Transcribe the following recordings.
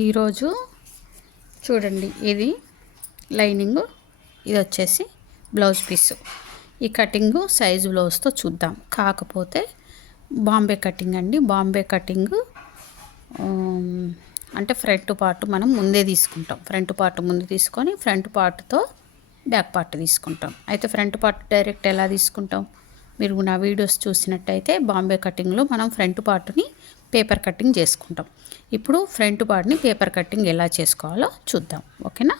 ఈరోజు చూడండి, ఇది లైనింగ్, ఇది వచ్చేసి బ్లౌజ్ పీసు. ఈ కటింగు సైజు బ్లౌజ్తో చూద్దాం. కాకపోతే బాంబే కటింగ్ అండి. బాంబే కటింగ్ అంటే ఫ్రంట్ పార్ట్ మనం ముందే తీసుకుంటాం. ఫ్రంట్ పార్ట్ ముందు తీసుకొని ఫ్రంట్ పార్ట్తో బ్యాక్ పార్ట్ తీసుకుంటాం. అయితే ఫ్రంట్ పార్ట్ డైరెక్ట్ ఎలా తీసుకుంటాం? మీరు నా వీడియోస్ చూసినట్టయితే బాంబే కటింగ్లో మనం ఫ్రంట్ పార్ట్ని పేపర్ కటింగ్ చేసుకుంటాం. ఇప్పుడు ఫ్రంట్ పార్ట్ని పేపర్ కటింగ్ ఎలా చేసుకోవాలో చూద్దాం. ఓకేనా?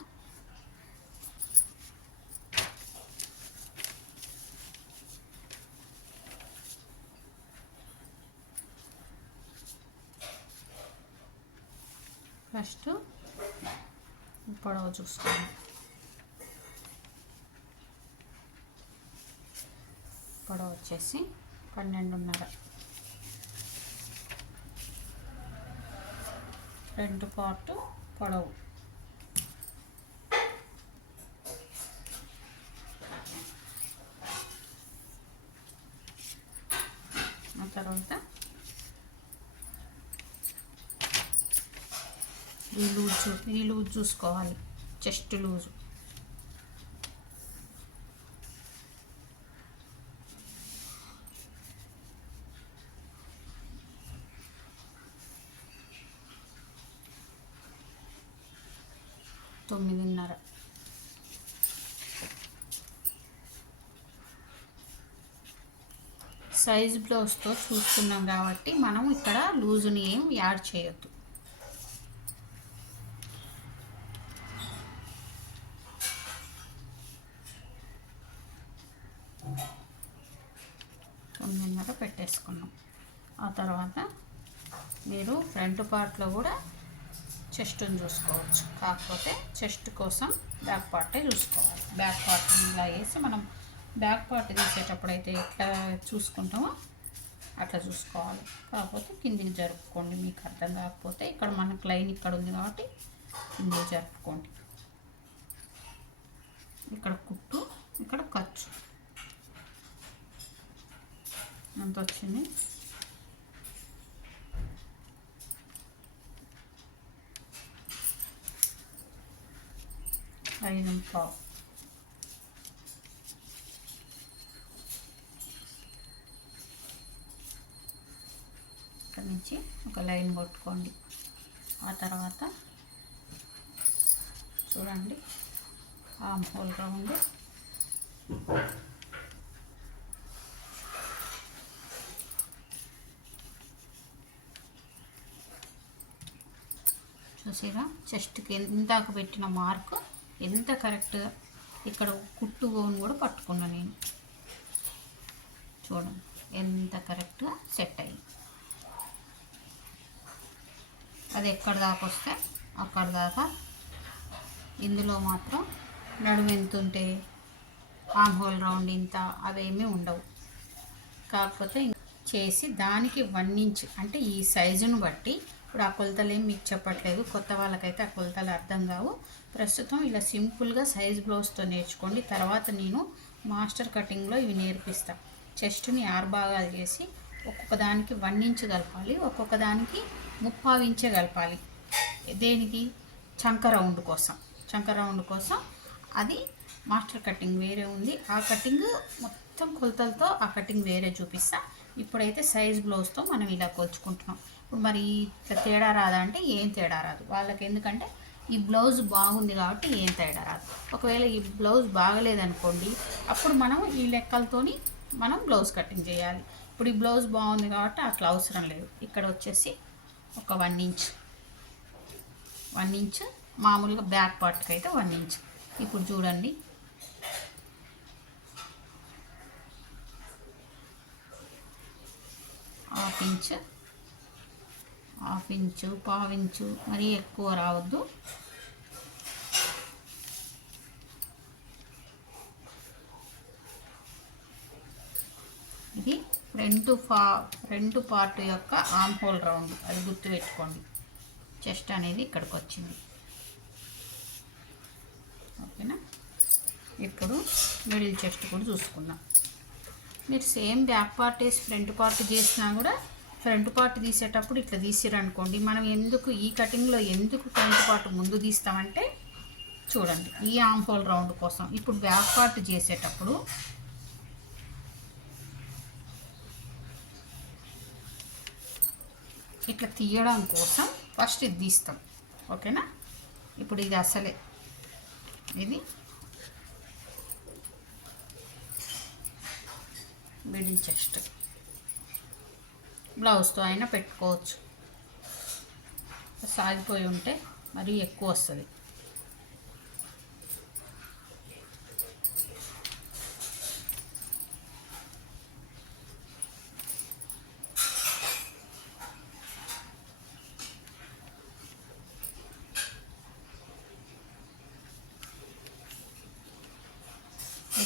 ఫస్ట్ పొడవు చూసుకోండి. పొడవు వచ్చేసి 12.5. ఫ్రంట్ పార్ట్ పొడవు ఆ తర్వాత ఈ లూజ్ చూసుకోవాలి. చెస్ట్ లూజు తొమ్మిదిన్నర. సైజ్ బ్లౌజ్తో చూస్తున్నాం కాబట్టి మనం ఇక్కడ లూజుని ఏం యాడ్ చేయొద్దు. తొమ్మిదిన్నర పెట్టేసుకున్నాం. ఆ తర్వాత మీరు ఫ్రంట్ పార్ట్లో కూడా చెస్ట్ని చూసుకోవచ్చు. కాకపోతే చెస్ట్ కోసం బ్యాక్ పార్టే చూసుకోవాలి. బ్యాక్ పార్ట్ ఇలా వేసి మనం బ్యాక్ పార్ట్ తీసేటప్పుడు అయితే ఎట్లా చూసుకుంటామో అట్లా చూసుకోవాలి. కాకపోతే కిందికి జరుపుకోండి. మీకు అర్థం కాకపోతే ఇక్కడ మనకు లైన్ ఇక్కడ ఉంది కాబట్టి కిందికి జరుపుకోండి. ఇక్కడ కుట్టు, ఇక్కడ ఖర్చు ఎంత వచ్చింది? 5.25. ఇక్కడ నుంచి ఒక లైన్ కొట్టుకోండి. ఆ తర్వాత చూడండి, ఆర్మ్ హోల్ రౌండ్ చూసిరా. చెస్ట్కి ఇందాక పెట్టిన మార్క్ ఎంత కరెక్ట్గా ఇక్కడ కుట్టు గోను కూడా పట్టుకున్నా నేను. చూడండి ఎంత కరెక్ట్గా సెట్ అయ్యింది. అది ఎక్కడ దాకా వస్తే అక్కడ దాకా. ఇందులో మాత్రం నడుము ఎంత ఉంటే ఆర్మ్ హోల్ రౌండ్ ఇంత అవేమీ ఉండవు. కాకపోతే చేసి దానికి 1 ఇంచ్ అంటే ఈ సైజును బట్టి, ఇప్పుడు ఆ కొలతలు ఏం మీకు చెప్పట్లేదు, కొత్త వాళ్ళకైతే ఆ కొలతలు అర్థం కావు. ప్రస్తుతం ఇలా సింపుల్గా సైజ్ బ్లౌజ్తో నేర్చుకోండి. తర్వాత నేను మాస్టర్ కటింగ్లో ఇవి నేర్పిస్తాను. చెస్ట్ని 6 భాగాలు చేసి ఒక్కొక్క దానికి 1 ఇంచ్ కలపాలి, ఒక్కొక్క దానికి 3/4 ఇంచే కలపాలి. దేనికి? చంక రౌండ్ కోసం. చంక రౌండ్ కోసం అది మాస్టర్ కటింగ్ వేరే ఉంది. ఆ కటింగ్ మొత్తం కొలతలతో ఆ కటింగ్ వేరే చూపిస్తా. ఇప్పుడైతే సైజ్ బ్లౌజ్తో మనం ఇలా కొలుచుకుంటున్నాం. ఇప్పుడు మరి ఇట్లా తేడా రాదా అంటే ఏం తేడా రాదు వాళ్ళకి. ఎందుకంటే ఈ బ్లౌజ్ బాగుంది కాబట్టి ఏం తేడా రాదు. ఒకవేళ ఈ బ్లౌజ్ బాగలేదనుకోండి, అప్పుడు మనం ఈ లెక్కలతోని మనం బ్లౌజ్ కటింగ్ చేయాలి. ఇప్పుడు ఈ బ్లౌజ్ బాగుంది కాబట్టి అట్లా అవసరం లేదు. ఇక్కడ వచ్చేసి ఒక 1 ఇంచ్, 1 ఇంచ్ మామూలుగా బ్యాక్ పార్ట్కి అయితే 1 ఇంచ్. ఇప్పుడు చూడండి, హాఫ్ ఇంచు, పావు ఇంచు, మరీ ఎక్కువ రావద్దు. ఇది ఫ్రంట్ పార్ట్ యొక్క ఆర్మ్ హోల్ రౌండ్, అది గుర్తుపెట్టుకోండి. చెస్ట్ అనేది ఇక్కడికి వచ్చింది. ఓకేనా? ఇప్పుడు మిడిల్ చెస్ట్ కూడా చూసుకుందాం. మీరు సేమ్ బ్యాక్ పార్ట్ వేసి ఫ్రంట్ పార్ట్ చేసినా కూడా ఫ్రంట్ పార్ట్ తీసేటప్పుడు ఇట్లా తీసిరనుకోండి, మనం ఎందుకు ఈ కటింగ్లో ఎందుకు ఫ్రంట్ పార్ట్ ముందు తీస్తామంటే చూడండి, ఈ ఆర్మ్ హోల్ రౌండ్ కోసం. ఇప్పుడు బ్యాక్ పార్ట్ చేసేటప్పుడు ఇట్లా తీయడం కోసం ఫస్ట్ ఇది తీస్తాం, ఓకేనా. ఇప్పుడు ఇది అసలే ఇది మిడిల్ చెస్ట్, బ్లౌజ్తో అయినా పెట్టుకోవచ్చు. సాగిపోయి ఉంటే మరీ ఎక్కువ వస్తుంది.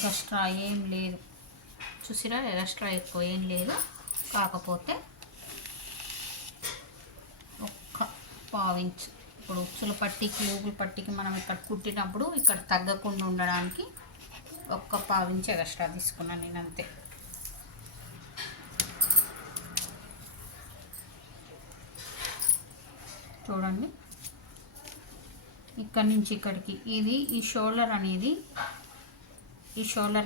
ఎక్స్ట్రా ఏం లేదు, చూసిరా, ఎక్స్ట్రా ఎక్కువ ఏం లేదు. కాకపోతే ఒక్క పావించ్, ఇప్పుడు ఉచ్చుల పట్టీకి ఊగుల పట్టీకి మనం ఇక్కడ కుట్టినప్పుడు ఇక్కడ తగ్గకుండా ఉండడానికి ఒక్క పావించ్ ఎక్స్ట్రా తీసుకున్నాను నేను, అంతే. చూడండి, ఇక్కడి నుంచి ఇక్కడికి ఇది ఈ షోల్డర్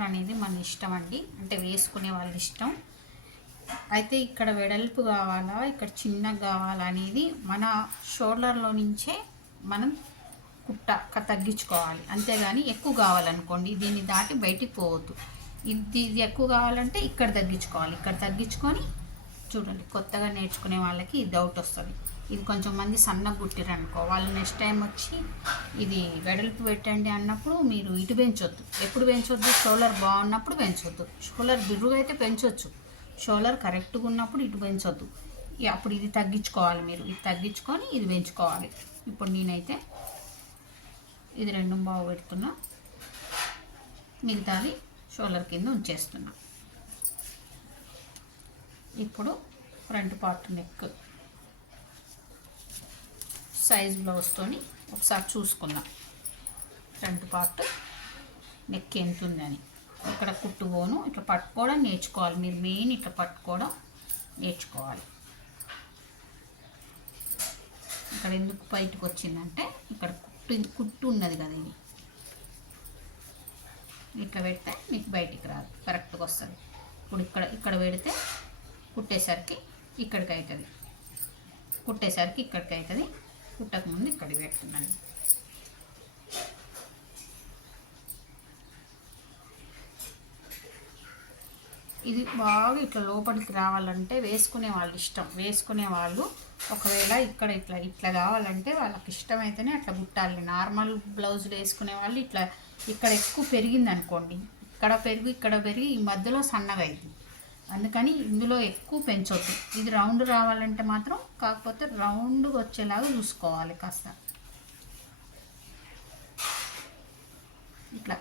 అనేది మన ఇష్టం అండి, అంటే వేసుకునే వాళ్ళ ఇష్టం. అయితే ఇక్కడ వెడల్పు కావాలా, ఇక్కడ చిన్నగా కావాలా అనేది మన షోల్డర్లో నుంచే మనం తగ్గించుకోవాలి. అంతేగాని ఎక్కువ కావాలనుకోండి దీన్ని దాటి బయటికి పోవద్దు. ఇది ఎక్కువ కావాలంటే ఇక్కడ తగ్గించుకోవాలి. ఇక్కడ తగ్గించుకొని చూడండి, కొత్తగా నేర్చుకునే వాళ్ళకి ఈ డౌట్ వస్తుంది. ఇది కొంచెం మంది సన్నగా కుట్టిరనుకో, వాళ్ళు నెక్స్ట్ టైం వచ్చి ఇది వెడల్పు పెట్టండి అన్నప్పుడు మీరు ఇటు పెంచొద్దు. ఎప్పుడు పెంచొద్దు? షోల్డర్ బాగున్నప్పుడు పెంచొద్దు. షోల్డర్ బిర్రుగా అయితే పెంచొచ్చు, షోల్డర్ కరెక్ట్గా ఉన్నప్పుడు ఇటు పెంచొద్దు. అప్పుడు ఇది తగ్గించుకోవాలి, మీరు ఇది తగ్గించుకొని ఇది పెంచుకోవాలి. ఇప్పుడు నేనైతే ఇది 2 పెడుతున్నా, మిగతాది షోల్డర్ కింద ఉంచేస్తున్నా. ఇప్పుడు ఫ్రంట్ పార్ట్ నెక్ సైజ్ బ్లౌజ్తోని ఒకసారి చూసుకుందాం. ఫ్రంట్ పార్ట్ నెక్ ఎంత ఉందని ఇక్కడ కుట్టుకోను, ఇట్లా పట్టుకోవడం నేర్చుకోవాలి. మీరు మెయిన్ ఇట్లా పట్టుకోవడం నేర్చుకోవాలి. ఇక్కడ ఎందుకు బయటకు వచ్చిందంటే ఇక్కడ కుట్టు ఉన్నది కదా, ఇది ఇట్లా పెడితే మీకు బయటికి రాదు, కరెక్ట్గా వస్తుంది. ఇప్పుడు ఇక్కడ పెడితే కుట్టేసరికి ఇక్కడికి అవుతుంది, కుట్టేసరికి ఇక్కడికి అవుతుంది. కుట్టకముందు ఇక్కడికి పెడుతున్నాను. ఇది బాగా ఇట్లా లోపలికి రావాలంటే వేసుకునే వాళ్ళు ఇష్టం. వేసుకునే వాళ్ళు ఒకవేళ ఇక్కడ ఇట్లా కావాలంటే వాళ్ళకి ఇష్టమైతేనే అట్లా కుట్టాలి. నార్మల్ బ్లౌజులు వేసుకునే వాళ్ళు ఇక్కడ ఎక్కువ పెరిగింది అనుకోండి, ఇక్కడ పెరిగి ఈ మధ్యలో సన్నగా అయింది. అందుకని ఇందులో ఎక్కువ పెంచొద్దు. ఇది రౌండ్ రావాలంటే మాత్రం కాకపోతే రౌండ్గా వచ్చేలాగా చూసుకోవాలి. కాస్త ఇట్లా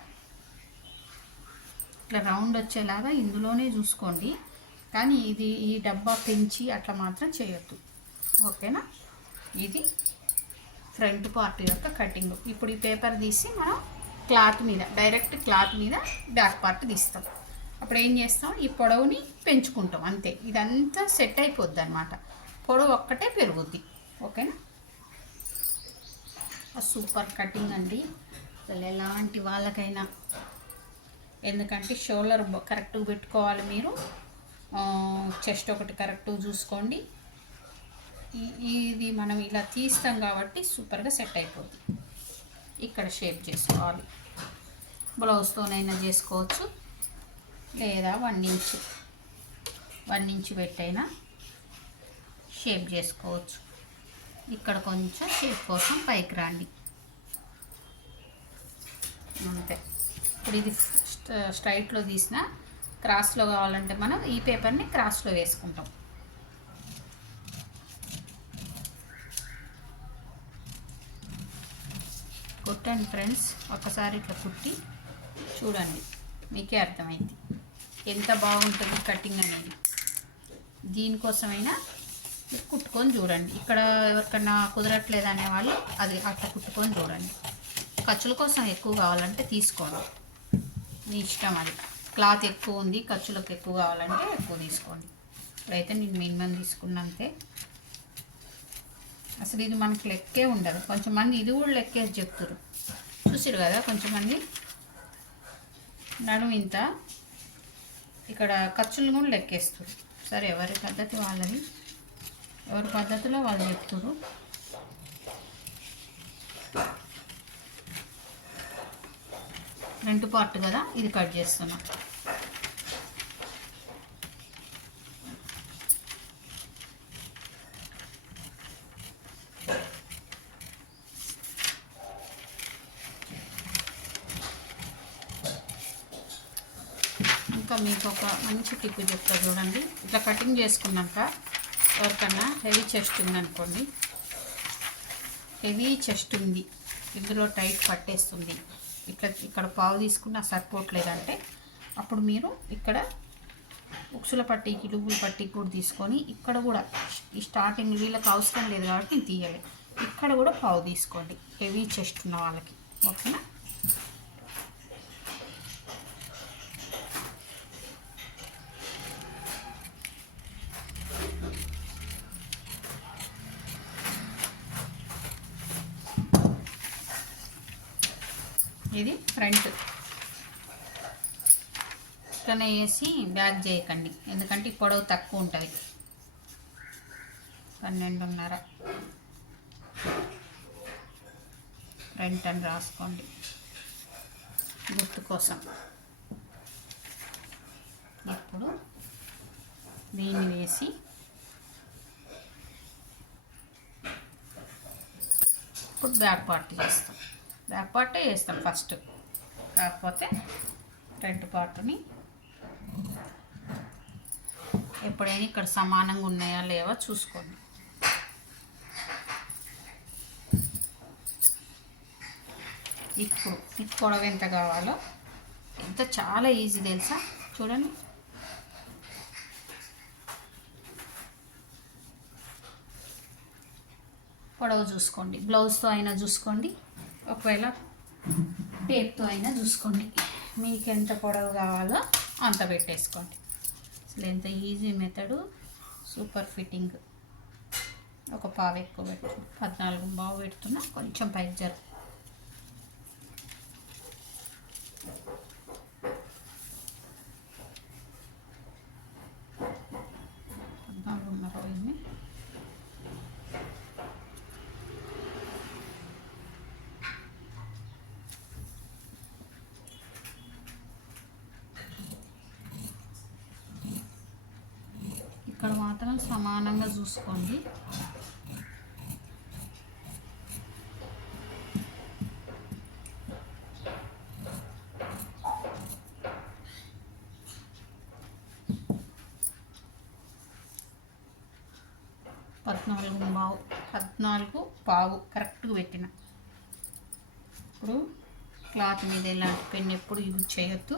రౌండ్ వచ్చేలాగా ఇందులోనే చూసుకోండి. కానీ ఈ డబ్బా పెంచి అట్లా మాత్రం చేయొద్దు, ఓకేనా. ఇది ఫ్రంట్ పార్ట్ యొక్క కటింగ్. ఇప్పుడు ఈ పేపర్ తీసి మనం డైరెక్ట్ క్లాత్ మీద బ్యాక్ పార్ట్ తీస్తాం. అప్పుడు ఏం చేస్తాం, ఈ పొడవుని పెంచుకుంటాం, అంతే. ఇదంతా సెట్ అయిపోద్ది అన్నమాట. పొడవు ఒక్కటే పెరుగుద్ది, ఓకేనా. సూపర్ కటింగ్ అండి, అసలు ఎలాంటి వాళ్ళకైనా. ఎందుకంటే షోల్డర్ కరెక్ట్గా పెట్టుకోవాలి మీరు, చెస్ట్ ఒకటి కరెక్ట్గా చూసుకోండి. ఇది మనం ఇలా తీస్తాం కాబట్టి సూపర్గా సెట్ అయిపోద్ది. ఇక్కడ షేప్ చేసుకోవాలి, బ్లౌజ్తోనైనా చేసుకోవచ్చు, లేదా 1 ఇంచ్ పెట్టైనా షేప్ చేసుకోవచ్చు. ఇక్కడ కొంచెం షేప్ కోసం పైకి రండి, అంతే. ఇప్పుడు ఇది స్ట్రైట్లో తీసిన, క్రాస్లో కావాలంటే మనం ఈ పేపర్ని క్రాస్లో వేసుకుంటాం. కుట్టండి ఫ్రెండ్స్, ఒకసారి ఇట్లా కుట్టి చూడండి, మీకే అర్థమైంది ఎంత బాగుంటుంది కటింగ్ అనేది. దీనికోసమైనా కుట్టుకొని చూడండి. ఇక్కడ ఎవరికన్నా కుదరట్లేదు అనేవాళ్ళు అది అట్లా కుట్టుకొని చూడండి. ఖర్చుల కోసం ఎక్కువ కావాలంటే తీసుకోండి, మీ ఇష్టం. అది క్లాత్ ఎక్కువ ఉంది, ఖర్చులకు ఎక్కువ కావాలంటే ఎక్కువ తీసుకోండి. ఇప్పుడైతే నేను మినిమం తీసుకున్నంతే. అసలు ఇది మనకి లెక్కే ఉండదు. కొంచెం మంది ఇది కూడా లెక్కేసి చెప్తారు, చూసారు కదా. కొంచెం మంది నడుము ఇంత, ఇక్కడ ఖర్చులు కూడా లెక్కేస్తారు. సరే, ఎవరి పద్ధతి వాళ్ళది, ఎవరి పద్ధతిలో వాళ్ళు చెప్తారు. ఫ్రంట్ పార్ట్ కదా, ఇది కట్ చేస్తున్నా. ఇంకా మీకు ఒక మంచి టిప్ చెప్తా చూడండి. ఇట్లా కటింగ్ చేసుకున్నాక ఎవరికన్నా హెవీ చెస్ట్ ఉందనుకోండి, హెవీ చెస్ట్ ఉంది, ఇందులో టైట్ పట్టేస్తుంది, ఇట్లా ఇక్కడ పావు తీసుకున్నా సరిపోవట్లేదంటే అప్పుడు మీరు ఇక్కడ ఉక్సుల పట్టీకి లువ్వుల పట్టీకి కూడా తీసుకొని ఇక్కడ కూడా ఈ స్టార్టింగ్ వీళ్ళకి అవసరం లేదు కాబట్టి నేను తీయాలి, ఇక్కడ కూడా పావు తీసుకోండి హెవీ చెస్ట్ ఉన్న వాళ్ళకి. ఓకేనా? ఇది ఫ్రంట్ ఇట్లనే వేసి బ్యాక్ చేయకండి, ఎందుకంటే పొడవు తక్కువ ఉంటుంది. 12.5 ఫ్రంట్ అని రాసుకోండి గుర్తు కోసం. ఇప్పుడు దీన్ని వేసి ఇప్పుడు బ్యాక్ పార్ట్ చేస్తాం. బ్యాక్ పార్టే వేస్తాం ఫస్ట్, కాకపోతే ఫ్రంట్ పార్ట్ని ఎప్పుడైనా ఇక్కడ సమానంగా ఉన్నాయా లేవా చూసుకోండి. ఇప్పుడు మీకు పొడవు ఎంత కావాలో, ఎంత చాలా ఈజీ తెలుసా, చూడండి. పొడవు చూసుకోండి, బ్లౌజ్తో అయినా చూసుకోండి, ఒకవేళ టేప్తో అయినా చూసుకోండి. మీకు ఎంత పొడవు కావాలో అంత పెట్టేసుకోండి. అసలు ఎంత ఈజీ మెథడు, సూపర్ ఫిట్టింగ్. ఒక పావు ఎక్కువ పెడుతున్నా, 14 పెడుతున్నా, కొంచెం పైకి జరుపు. ఇక్కడ మాత్రం సమానంగా చూసుకోండి. పద్నాలుగు పావు కరెక్ట్గా పెట్టిన. ఇప్పుడు క్లాత్ మీద ఎలాంటి పెన్ ఎప్పుడు యూజ్ చేయొద్దు,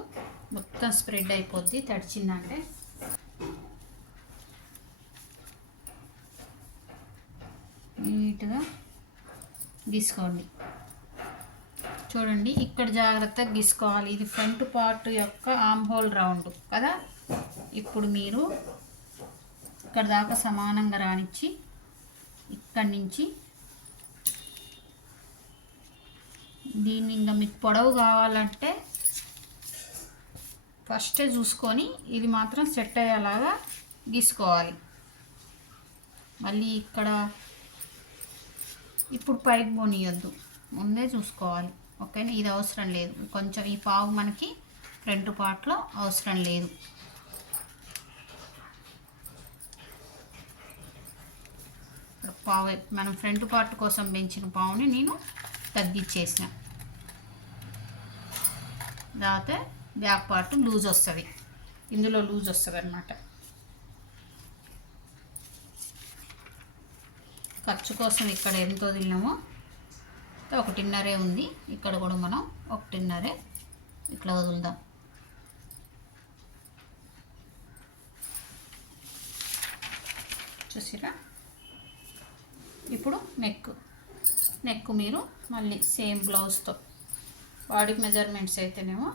మొత్తం స్ప్రెడ్ అయిపోద్ది. తడిచిందంటే నీట్గా గీసుకోండి. చూడండి, ఇక్కడ జాగ్రత్తగా గీసుకోవాలి. ఇది ఫ్రంట్ పార్ట్ యొక్క ఆర్మ్ హోల్ రౌండ్ కదా. ఇప్పుడు మీరు ఇక్కడ దాకా సమానంగా రానిచ్చి, ఇక్కడి నుంచి దీన్ని ఇంకా మీకు పొడవు కావాలంటే ఫస్టే చూసుకొని ఇది మాత్రం సెట్ అయ్యేలాగా గీసుకోవాలి. మళ్ళీ ఇక్కడ ఇప్పుడు పైకి పోనీయొద్దు, ముందే చూసుకోవాలి. ఓకేనా? ఇది అవసరం లేదు, కొంచెం ఈ పావు మనకి ఫ్రంట్ పార్ట్లో అవసరం లేదు. పావు మనం ఫ్రంట్ పార్ట్ కోసం పెంచిన పావుని నేను తగ్గించేసిన. తర్వాత బ్యాక్ పార్ట్ లూజ్ వస్తుంది, ఇందులో లూజ్ వస్తుంది అన్నమాట. ఖర్చు కోసం ఇక్కడ ఎంత వదిలినామో 1.5 ఉంది, ఇక్కడ కూడా మనం 1.5 ఇట్లా వదులుదాం. చూసిరా? ఇప్పుడు నెక్ మీరు మళ్ళీ సేమ్ బ్లౌజ్తో బాడీ మెజర్మెంట్స్ అయితేనేమో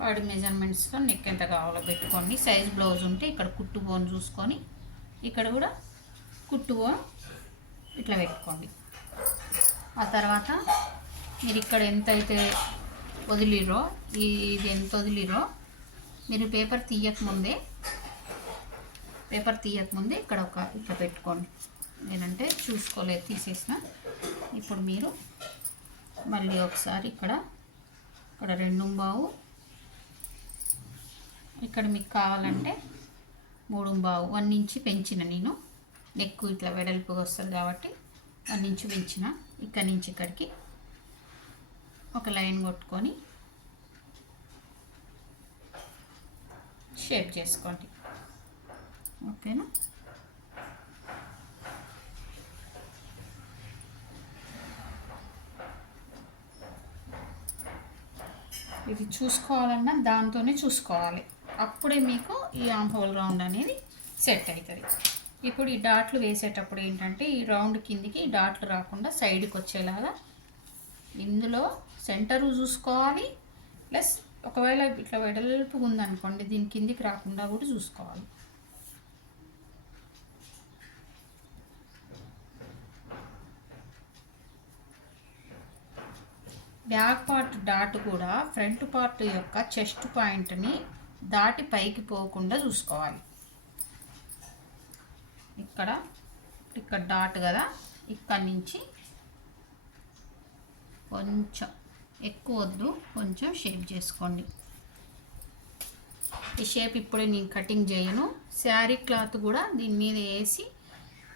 బాడీ మెజర్మెంట్స్లో నెక్ ఎంత కావాలో పెట్టుకోండి. సైజ్ బ్లౌజ్ ఉంటే ఇక్కడ కుట్టు బోన్ చూసుకొని ఇక్కడ కూడా కుట్టు బోన్ ఇట్లా పెట్టుకోండి. ఆ తర్వాత మీరు ఇక్కడ ఎంత అయితే వదిలిరో ఇది ఎంత వదిలిరో మీరు పేపర్ తీయకముందే ఇక్కడ ఒక ఇట్లా పెట్టుకోండి. నేనంటే చూసుకోలేదు, తీసేసిన. ఇప్పుడు మీరు మళ్ళీ ఒకసారి ఇక్కడ 2.25, ఇక్కడ మీకు కావాలంటే 3.25, 1 ఇంచ్ పెంచిన. నేను నెక్ ఇట్లా వెడల్పుగా వస్తుంది కాబట్టి 1 ఇంచ్ పెంచిన. ఇక్కడి నుంచి ఇక్కడికి ఒక లైన్ కొట్టుకొని షేప్ చేసుకోండి. ఓకేనా? ఇది చూసుకోవాలన్నా దాంతోనే చూసుకోవాలి, అప్పుడే మీకు ఈ ఆర్మ్ హోల్ రౌండ్ అనేది సెట్ అవుతుంది. ఇప్పుడు ఈ డాట్లు వేసేటప్పుడు ఏంటంటే ఈ రౌండ్ కిందికి డాట్లు రాకుండా సైడ్కి వచ్చేలాగా ఇందులో సెంటరు చూసుకోవాలి. ప్లస్ ఒకవేళ ఇట్లా వెడల్పుగా ఉందనుకోండి, దీని కిందికి రాకుండా కూడా చూసుకోవాలి. బ్యాక్ పార్ట్ డాట్ కూడా ఫ్రంట్ పార్ట్ యొక్క చెస్ట్ పాయింట్ని దాటి పైకి పోకుండా చూసుకోవాలి. ఇక్కడ డాట్ కదా, ఇక్కడ నుంచి కొంచెం ఎక్కువ వద్దు, కొంచెం షేప్ చేసుకోండి. ఈ షేప్ ఇప్పుడే నేను కటింగ్ చేయను. శారీ క్లాత్ కూడా దీని మీద వేసి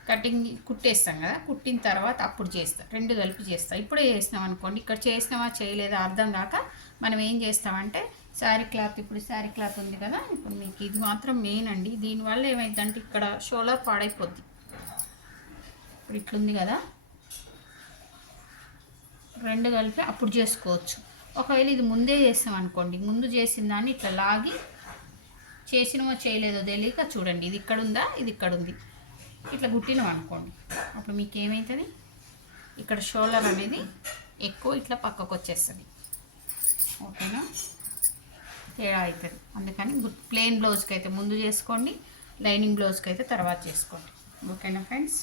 కటింగ్ కుట్టేస్తాం కదా, కుట్టిన తర్వాత అప్పుడు చేస్తాం, 2 కలిపి చేస్తాం. ఇప్పుడే చేసినాం అనుకోండి, ఇక్కడ చేసినామా చేయలేదా అర్థం కాక మనం ఏం చేస్తామంటే శారీ క్లాత్, ఇప్పుడు శారీ క్లాత్ ఉంది కదా, ఇప్పుడు మీకు ఇది మాత్రం మెయిన్ అండి. దీనివల్ల ఏమైందంటే ఇక్కడ షోల్డర్ పాడైపోద్ది. ఇప్పుడు ఇట్లుంది కదా, 2 కలిపి అప్పుడు చేసుకోవచ్చు. ఒకవేళ ఇది ముందే చేస్తాం అనుకోండి, ముందు చేసిన దాన్ని ఇట్లా లాగి చేసినమో చేయలేదో తెలియక చూడండి, ఇది ఇక్కడ ఉందా, ఇది ఇక్కడ ఉంది, ఇట్లా గుట్టినాం అనుకోండి, అప్పుడు మీకు ఏమవుతుంది, ఇక్కడ షోల్డర్ అనేది ఎక్కువ ఇట్లా పక్కకు వచ్చేస్తుంది. ఓకేనా? తేడా అవుతుంది. అందుకని ప్లెయిన్ బ్లౌజ్కి అయితే ముందు చేసుకోండి, లైనింగ్ బ్లౌజ్కి అయితే తర్వాత చేసుకోండి. ఓకేనా ఫ్రెండ్స్?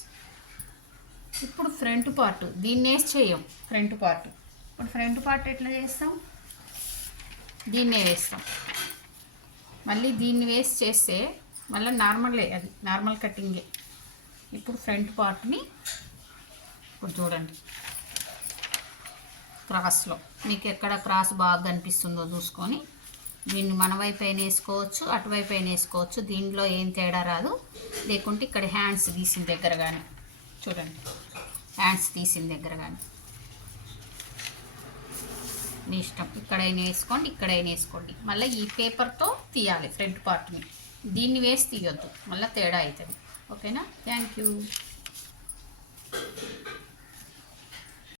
ఇప్పుడు ఫ్రంట్ పార్ట్ దీన్ని వేసి చేయం. ఫ్రంట్ పార్ట్ ఇప్పుడు ఫ్రంట్ పార్ట్ ఎట్లా చేస్తాం, దీన్నే వేస్తాం. మళ్ళీ దీన్ని వేసి చేస్తే మళ్ళీ నార్మలే, అది నార్మల్ కటింగే. ఇప్పుడు ఫ్రంట్ పార్ట్ని ఇప్పుడు చూడండి, క్రాస్లో మీకు ఎక్కడ క్రాస్ బాగా కనిపిస్తుందో చూసుకొని దీన్ని మన వైపు అయినా వేసుకోవచ్చు, అటువైపు అయినా వేసుకోవచ్చు, దీనిలో ఏం తేడా రాదు. లేకుంటే ఇక్కడ హ్యాండ్స్ తీసిన దగ్గర కానీ చూడండి, హ్యాండ్స్ తీసిన దగ్గర కానీ మీ ఇష్టం, ఇక్కడైనా వేసుకోండి, ఇక్కడైనా వేసుకోండి. మళ్ళీ ఈ పేపర్తో తీయాలి ఫ్రంట్ పార్ట్ని, దీన్ని వేసి తీయొద్దు, మళ్ళీ తేడా అవుతుంది. ఓకేనా? Thank you.